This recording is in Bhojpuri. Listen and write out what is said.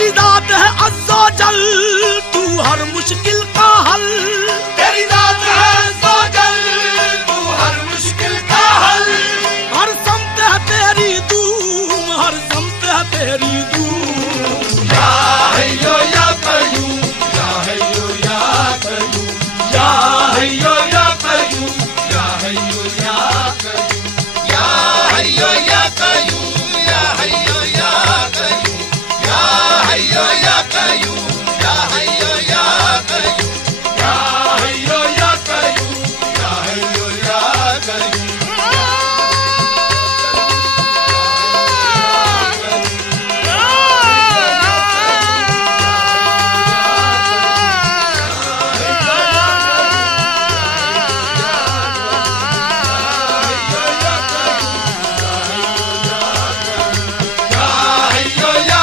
तेरी दात है अज़्ज़ो जल, तू हर मुश्किल का हल। तेरी दात है अज़्ज़ो जल, तू हर मुश्किल का हल। हर समत है तेरी धूम, हर समत है तेरी धूम। या